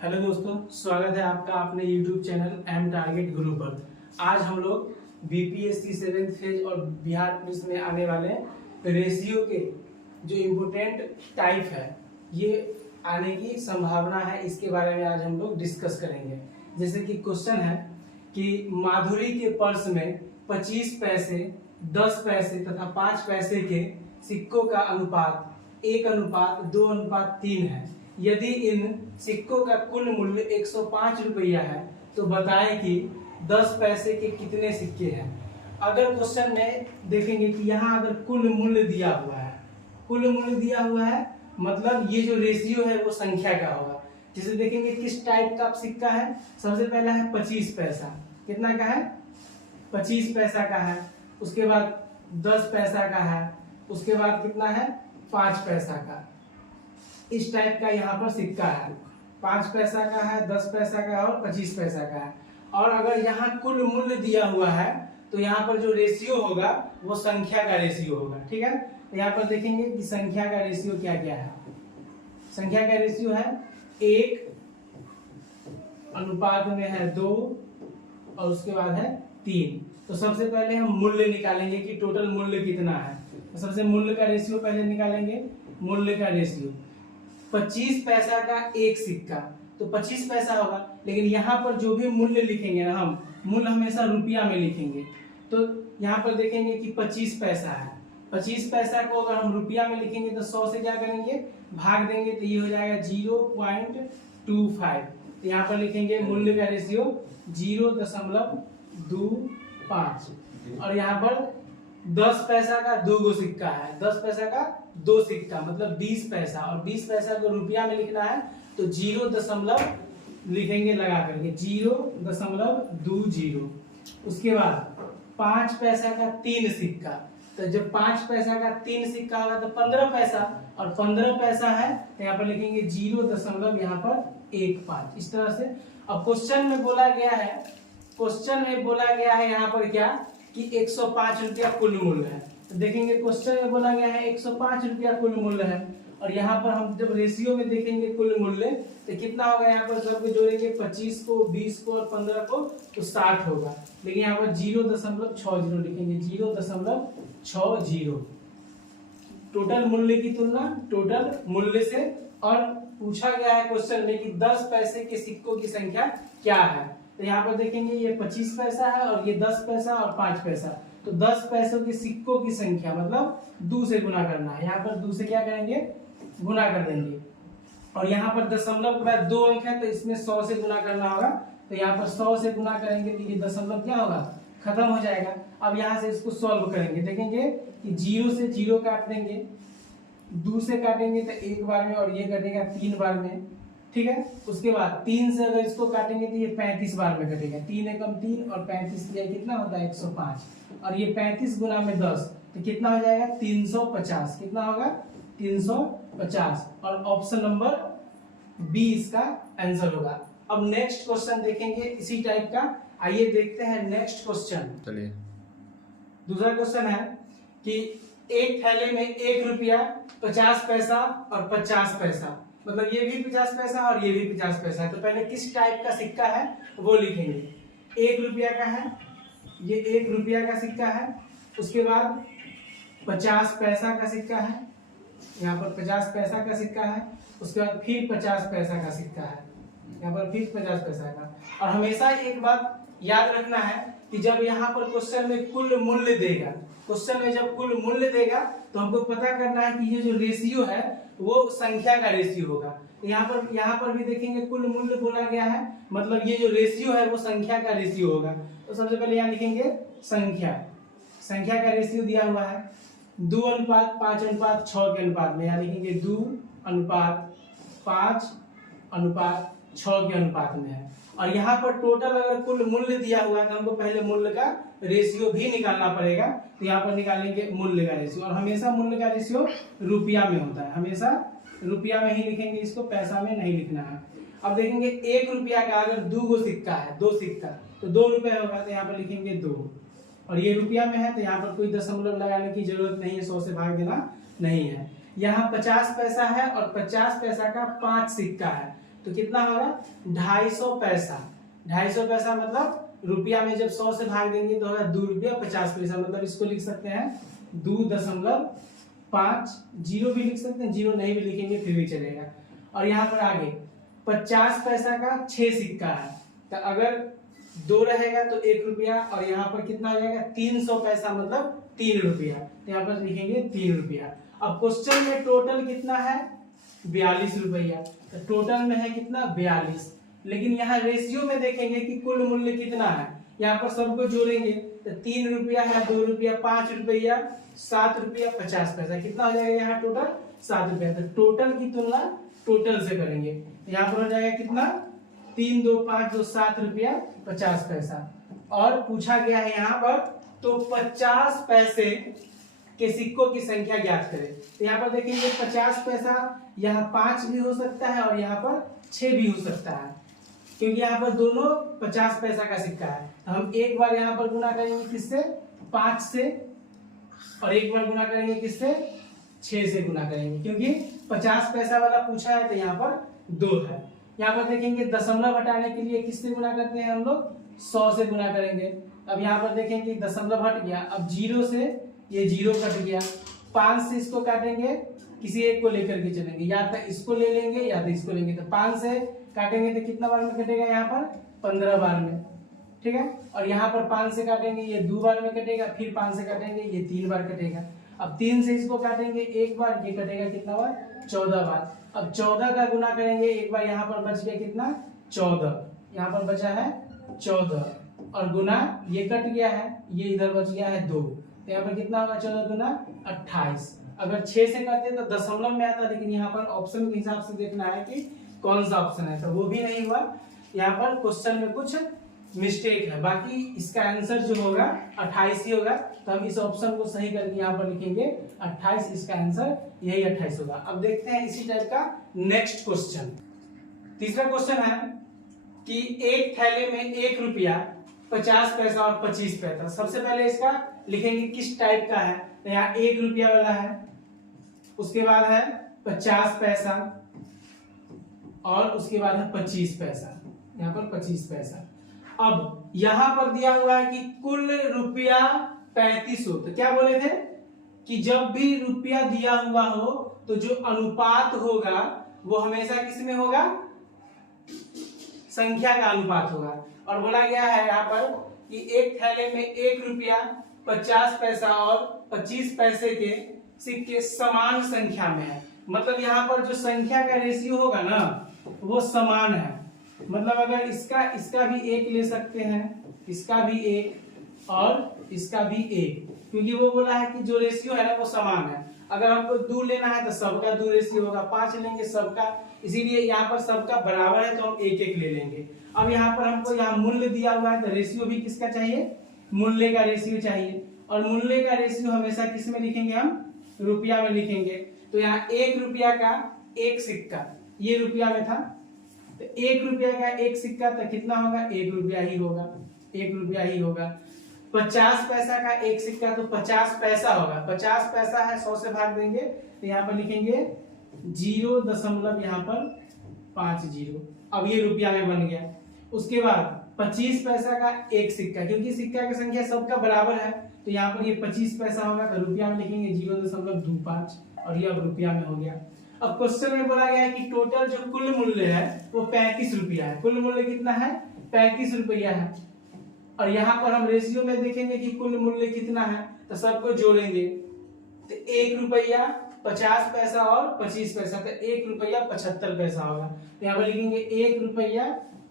Hello दोस्तों, स्वागत है आपका अपने YouTube चैनल एम टारगेट गुरु पर। आज हम लोग बीपीएससी 7th फेज और बिहार पुलिस में आने वाले रेशियो के जो इम्पोर्टेंट टाइप है, ये आने की संभावना है, इसके बारे में आज हम लोग डिस्कस करेंगे। जैसे कि क्वेश्चन है कि माधुरी के पर्स में 25 पैसे, 10 पैसे तथा 5 पैसे के सिक्कों का अनुपात 1:2:3 है। यदि इन सिक्कों का कुल मूल्य 105 रुपया है तो बताएं कि 10 पैसे के कितने सिक्के हैं। अगर क्वेश्चन में देखेंगे कि यहाँ अगर कुल मूल्य दिया हुआ है, कुल मूल्य दिया हुआ है मतलब ये जो रेशियो है वो संख्या का होगा। जैसे देखेंगे किस टाइप का सिक्का है। सबसे पहला है 25 पैसा, कितना का है? 25 पैसा का है। उसके बाद 10 पैसा का है। उसके बाद कितना है? 5 पैसा का। इस टाइप का यहाँ पर सिक्का है। 5 पैसा का है, 10 पैसा का है और 25 पैसा का है। और अगर यहाँ कुल मूल्य दिया हुआ है तो यहाँ पर जो रेशियो होगा वो संख्या का रेशियो होगा। ठीक है, तो यहाँ पर देखेंगे कि संख्या का रेशियो क्या क्या है। संख्या का रेशियो है 1 अनुपात में है 2 और उसके बाद है 3। तो सबसे पहले हम मूल्य निकालेंगे कि टोटल मूल्य कितना है। तो सबसे मूल्य का रेशियो पहले निकालेंगे। मूल्य का रेशियो 25 पैसा का एक सिक्का तो 25 पैसा होगा, लेकिन यहाँ पर जो भी मूल्य लिखेंगे ना, हम मूल्य हमेशा रुपया में लिखेंगे। तो यहाँ पर देखेंगे कि 25 पैसा है। 25 पैसा को अगर हम रुपया में लिखेंगे तो 100 से क्या करेंगे? भाग देंगे तो ये हो जाएगा 0.25। तो यहाँ पर लिखेंगे मूल्य का रेशियो 0.25। और यहाँ पर 10 पैसा का 2 सिक्का है। 10 पैसा का 2 सिक्का मतलब 20 पैसा, और 20 पैसा को रुपया में लिखना है तो 0 लिखेंगे लगा करके 0.20। उसके बाद 5 पैसा का 3 सिक्का। तो जब 5 पैसा का 3 सिक्का होगा तो 15 पैसा, और 15 पैसा है तो यहाँ पर लिखेंगे 0.15। इस तरह से। अब क्वेश्चन में बोला गया है यहाँ पर क्या कि 105 रुपया कुल मूल्य है। तो देखेंगे क्वेश्चन में बोला गया है 105 रुपया कुल मूल्य है, और यहाँ पर हम जब रेशियो में देखेंगे कुल मूल्य तो कितना होगा? यहाँ पर सबको जोड़ेंगे 25 को, 20 को और 15 को तो 60 होगा। लेकिन यहाँ पर 0.60 लिखेंगे, 0.60। टोटल मूल्य की तुलना टोटल मूल्य से। और पूछा गया है क्वेश्चन में कि 10 पैसे के सिक्कों की संख्या क्या है। तो यहाँ पर देखेंगे ये 25 पैसा है और ये 10 पैसा और 5 पैसा। तो 10 पैसों के सिक्कों की संख्या मतलब 2 से गुना करना है। यहाँ पर 2 से क्या करेंगे? गुना कर देंगे। और यहाँ पर दशमलव के बाद 2 अंक है तो इसमें 100 से गुना करना होगा। तो यहाँ पर 100 से गुना करेंगे तो ये दशमलव क्या होगा? खत्म हो जाएगा। अब यहाँ से इसको सॉल्व करेंगे। देखेंगे कि 0 से 0 काट देंगे, 2 से काटेंगे तो 1 बार में, और ये कटेगा 3 बार में। ठीक है, उसके बाद 3 से अगर इसको काटेंगे तो ये 35 बार में कटेगा। 3 एकम 3 और 35 कितना होता है? 105। और ये 35 गुना में 10 तो कितना हो जाएगा? 350। कितना होगा? 350। और ऑप्शन नंबर बी इसका आंसर होगा। अब नेक्स्ट क्वेश्चन देखेंगे इसी टाइप का। आइए देखते हैं नेक्स्ट क्वेश्चन। चलिए, दूसरा क्वेश्चन है कि एक थैले में 1 रुपया, 50 पैसा और 50 पैसा, मतलब ये भी 50 पैसा और ये भी 50 पैसा है। तो पहले किस टाइप का सिक्का है वो लिखेंगे। 1 रुपया का है, ये 1 रुपया का सिक्का है। उसके बाद 50 पैसा का सिक्का है, यहाँ पर 50 पैसा का सिक्का है। उसके बाद फिर 50 पैसा का सिक्का है, यहाँ पर फिर 50 पैसा का। और हमेशा एक बात याद रखना है कि जब यहाँ पर क्वेश्चन में कुल मूल्य देगा, क्वेश्चन में जब कुल मूल्य देगा तो हमको पता करना है कि ये जो रेशियो है वो संख्या का रेशियो होगा। यहाँ पर भी देखेंगे कुल मूल्य बोला गया है, मतलब ये जो रेशियो है वो संख्या का रेशियो होगा। तो सबसे पहले यहाँ लिखेंगे संख्या का रेशियो दिया हुआ है 2:5:6 के अनुपात में। यहाँ लिखेंगे 2:5:6 के अनुपात में है। और यहाँ पर टोटल अगर कुल मूल्य दिया हुआ है तो हमको पहले मूल्य का रेशियो भी निकालना पड़ेगा। तो यहाँ पर निकालेंगे मूल्य का रेशियो, और हमेशा मूल्य का रेशियो रुपया में होता है। हमेशा रुपया में ही लिखेंगे, इसको पैसा में नहीं लिखना है। अब देखेंगे 1 रुपया का अगर 2 सिक्का है, 2 सिक्का तो 2 रुपए होगा। तो यहाँ पर लिखेंगे 2, और ये रुपया में है तो यहाँ पर कोई दशमलव लगाने की जरूरत नहीं है, 100 से भाग देना नहीं है। यहाँ 50 पैसा है और 50 पैसा का 5 सिक्का है। तो कितना होगा 250 पैसा। 250 पैसा मतलब रुपया में जब 100 से भाग देंगे तो होगा 2 रुपया 50 पैसा, मतलब इसको लिख सकते हैं 2.5, जीरो भी लिख सकते हैं, जीरो नहीं भी लिखेंगे फिर भी चलेगा। और यहाँ पर आगे 50 पैसा का 6 सिक्का है, तो अगर 2 रहेगा तो 1 रुपया, और यहाँ पर कितना हो जाएगा 300 पैसा मतलब 3 रुपया, तो यहाँ पर लिखेंगे 3 रुपया। अब क्वेश्चन में टोटल कितना है 42 रुपया, तो टोटल में है कितना 42, लेकिन यहाँ रेशियो में देखेंगे कि कुल मूल्य कितना है, यहाँ पर सबको जोड़ेंगे तो 3 रुपया है, 2 रुपया, 5 रुपया, 7 रुपया 50 पैसा, कितना हो जाएगा यहाँ टोटल 7 रुपया। तो टोटल की तुलना टोटल से करेंगे, यहाँ पर हो जाएगा कितना 3 2 5 2 7 रुपया 50 पैसा। और पूछा गया है यहाँ पर तो 50 पैसे के सिक्कों की संख्या ज्ञात करें। तो यहाँ पर देखेंगे 50 पैसा, यहाँ 5 भी हो सकता है और यहाँ पर 6 भी हो सकता है, क्योंकि यहाँ पर दोनों 50 पैसा का सिक्का है। तो हम एक बार यहाँ पर गुना करेंगे किससे 5 से, और एक बार गुना करेंगे किससे 6 से गुना करेंगे, क्योंकि 50 पैसा वाला पूछा है तो यहाँ पर 2 है। यहाँ पर देखेंगे दशमलव हटाने के लिए किससे गुना करते हैं हम लोग 100 से गुना करेंगे। अब यहाँ पर देखेंगे दशमलव हट गया, अब 0 से ये 0 कट गया, 5 से इसको काटेंगे, किसी एक को लेकर के चलेंगे, या तो इसको ले लेंगे या तो इसको लेंगे। तो 5 से काटेंगे तो कितना बार में कटेगा यहाँ पर 15 बार में, ठीक है। और यहाँ पर 5 से काटेंगे ये 2 बार में कटेगा, फिर 5 से काटेंगे ये 3 बार कटेगा। अब 3 से इसको काटेंगे एक बार, ये कटेगा कितना बार 14 बार। अब 14 का गुना करेंगे एक बार, यहाँ पर बच गया कितना 14, यहाँ पर बचा है 14, और गुना ये कट गया है, ये इधर बच गया है 2, तो यहाँ पर कितना होगा 14 गुना 28। अगर 6 से करते तो दशमलव में आता, लेकिन यहाँ पर ऑप्शन के हिसाब से देखना है कि कौन सा ऑप्शन है, तो वो भी नहीं हुआ। यहाँ पर क्वेश्चन में कुछ मिस्टेक है, बाकी इसका आंसर जो होगा 28 ही होगा। तो हम इस ऑप्शन को सही करके यहाँ पर लिखेंगे 28, इसका आंसर यही 28 होगा। अब देखते हैं इसी टाइप का नेक्स्ट क्वेश्चन। तीसरा क्वेश्चन है कि एक थैले में 1 रुपया 50 पैसा और 25 पैसा। सबसे पहले इसका लिखेंगे किस टाइप का है, तो यहाँ 1 रुपया वाला है, उसके बाद है 50 पैसा, और उसके बाद है 25 पैसा, यहाँ पर 25 पैसा। अब यहाँ पर दिया हुआ है कि कुल रुपया 3500, तो क्या बोले थे कि जब भी रुपया दिया हुआ हो तो जो अनुपात होगा वो हमेशा किस में होगा, संख्या का अनुपात होगा। और बोला गया है यहाँ पर कि एक थैले में 1 रुपया 50 पैसा और 25 पैसे के सिक्के समान संख्या में है, मतलब यहाँ पर जो संख्या का रेशियो होगा ना वो समान है। मतलब अगर इसका भी 1 ले सकते हैं, इसका भी 1 और इसका भी 1, क्योंकि वो बोला है कि जो रेशियो है ना वो समान है। अगर हमको 2 लेना है तो सबका 2 रेशियो होगा, 5 लेंगे सबका, इसीलिए यहाँ पर सबका बराबर है तो हम 1-1 ले लेंगे। अब यहाँ पर हमको यहाँ मूल्य दिया हुआ है तो रेशियो भी किसका चाहिए, मूल्य का रेशियो चाहिए, और मूल्य का रेशियो हमेशा किस में लिखेंगे, हम रुपया में लिखेंगे। तो यहाँ 1 रुपया का 1 सिक्का, ये रुपया में था, तो 1 रुपया का 1 सिक्का तो कितना होगा 1 रुपया ही होगा, 1 रुपया ही होगा। 50 पैसा का 1 सिक्का तो 50 पैसा होगा, 50 पैसा है 100 से भाग देंगे तो यहाँ पर लिखेंगे 0 यहाँ पर 50, अब ये रुपया में बन गया। उसके बाद 25 पैसा का 1 सिक्का, क्योंकि सिक्का की संख्या सबका बराबर है तो यहाँ पर ये 25 पैसा होगा, तो रुपया में लिखेंगे 0.25, और ये अब रुपया में हो गया। अब क्वेश्चन में बोला गया है कि टोटल जो कुल मूल्य है वो 35 रुपया है, कुल मूल्य कितना है 35 रुपया है। और यहाँ पर हम रेशियो में देखेंगे कि कुल मूल्य कितना है, तो सबको जोड़ेंगे तो 1 रुपया 50 पैसा और 25 पैसा, तो 1 रुपया 75 पैसा होगा। तो यहाँ पर लिखेंगे 1 रुपया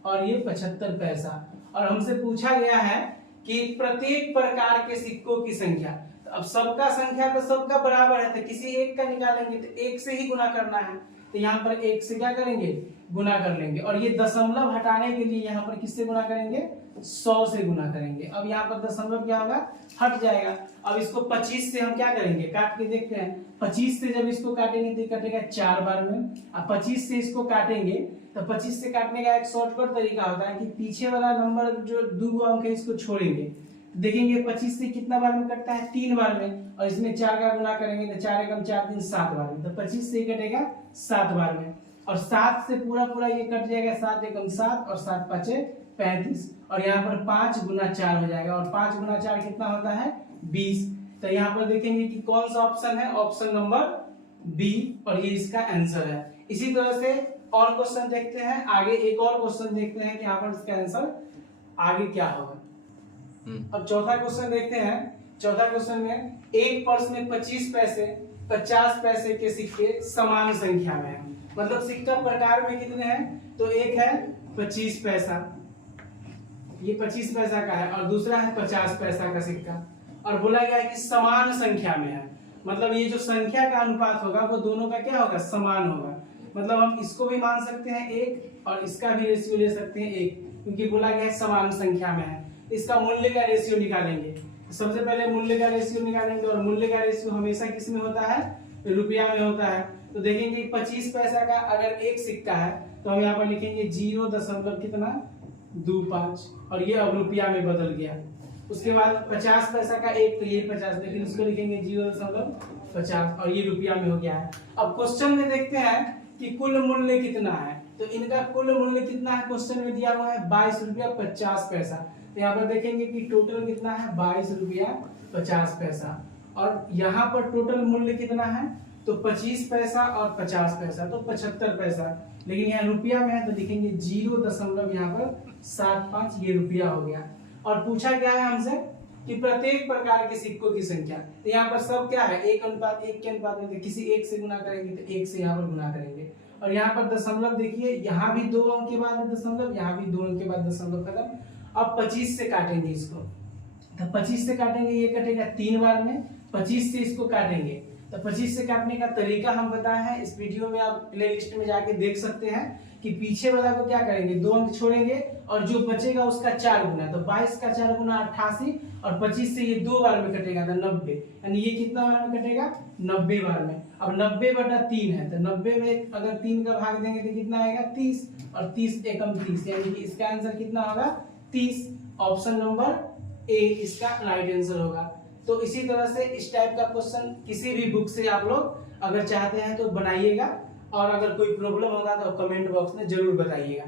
और ये 75 पैसा। और हमसे पूछा गया है कि प्रत्येक प्रकार के सिक्कों की संख्या, तो अब सबका संख्या तो सबका बराबर है तो किसी एक का निकालेंगे तो 1 से ही गुना करना है, तो यहाँ पर 1 से क्या करेंगे गुना कर लेंगे। और ये दशमलव हटाने के लिए यहाँ पर किससे गुना करेंगे 100 से गुना करेंगे। अब यहाँ पर दशमलव क्या होगा हट जाएगा। अब इसको 25 से हम क्या करेंगे काट के देखते हैं, 25 से जब इसको काटेंगे तो कटेगा 4 बार में। अब 25 से इसको काटेंगे तो 25 से काटने का एक शॉर्टकट तरीका होता है कि पीछे वाला नंबर जो 2 अंक है इसको छोड़ेंगे, देखेंगे 25 से कितना बार में कटता है 3 बार में, और इसमें 4 का गुना करेंगे तो 4 एकम 4 दिन 7 बार में, तो 25 से कटेगा 7 बार में। और 7 से पूरा पूरा ये कट जाएगा, 7 एकम 7 और 7 पाँचे 35, और यहाँ पर 5 गुना 4 हो जाएगा, और 5 गुना 4 कितना होता है 20। तो यहाँ पर देखेंगे कि कौन सा ऑप्शन है, ऑप्शन नंबर बी, और ये इसका आंसर है। इसी तरह से और क्वेश्चन देखते हैं आगे, एक और क्वेश्चन देखते हैं कि यहाँ पर इसका आंसर आगे क्या होगा। अब चौथा क्वेश्चन देखते हैं। चौथा क्वेश्चन में एक पर्स में 25 पैसे 50 पैसे के सिक्के समान संख्या में है, मतलब सिक्का प्रकार में कितने हैं, तो एक है 25 पैसा, ये 25 पैसा का है, और दूसरा है 50 पैसा का सिक्का, और बोला गया है कि समान संख्या में है, मतलब ये जो संख्या का अनुपात होगा वो दोनों का क्या होगा, समान होगा। मतलब हम इसको भी मान सकते हैं 1 और इसका भी रेशियो ले सकते हैं 1, क्योंकि बोला गया है समान संख्या में है। इसका मूल्य का रेशियो निकालेंगे, सबसे पहले मूल्य का रेशियो निकालेंगे, और मूल्य का रेशियो हमेशा किस में होता है, रुपया में होता है। तो देखेंगे 25 पैसा का अगर एक सिक्का है तो हम यहाँ पर लिखेंगे 0.25, और ये अब रुपया में बदल गया। उसके बाद 50 पैसा का एक, तो ये 50, लेकिन उसको लिखेंगे 0.50, और ये रुपया में हो गया है। अब क्वेश्चन में देखते हैं कि कुल मूल्य कितना है, तो इनका कुल मूल्य कितना है, क्वेश्चन में दिया हुआ है 22 रुपया 50 पैसा। तो यहाँ पर देखेंगे कि टोटल कितना है 22 रुपया 50 पैसा, और यहाँ पर टोटल मूल्य कितना है, तो 25 पैसा और 50 पैसा, तो 75 पैसा, लेकिन यहाँ रुपया में है तो लिखेंगे 0.75, ये रुपया हो गया। और पूछा क्या है हमसे कि प्रत्येक प्रकार के सिक्कों की संख्या, तो यहाँ पर सब क्या है 1:1 के अनुपात में, किसी एक से गुना करेंगे तो 1 से यहाँ पर गुना करेंगे, और यहाँ पर दशमलव देखिए, यहाँ भी 2 अंक के बाद दशमलव, यहाँ भी 2 अंक के बाद दशमलव खत्म। अब 25 से काटेंगे इसको, तो 25 से काटेंगे, ये कटेगा 3 बार में, 25 से इसको काटेंगे, तो 25 से काटने का तरीका हम बताए हैं इस वीडियो में, आप प्ले लिस्ट में जाके देख सकते हैं कि पीछे वाला को क्या करेंगे 2 अंक छोड़ेंगे, और जो बचेगा उसका 4 गुना, तो 22 का 4 गुना 88, और 25 से ये 2 बार में कटेगा तो 90, यानी ये कितना बार में कटेगा 90 बार में। अब 90/3 है, तो 90 में अगर 3 का भाग देंगे तो कितना आएगा 30, और 30 एकम 30, यानी कि इसका आंसर कितना होगा 30। ऑप्शन नंबर ए इसका राइट आंसर होगा। तो इसी तरह से इस टाइप का क्वेश्चन किसी भी बुक से आप लोग अगर चाहते हैं तो बनाइएगा, और अगर कोई प्रॉब्लम होगा तो कमेंट बॉक्स में जरूर बताइएगा।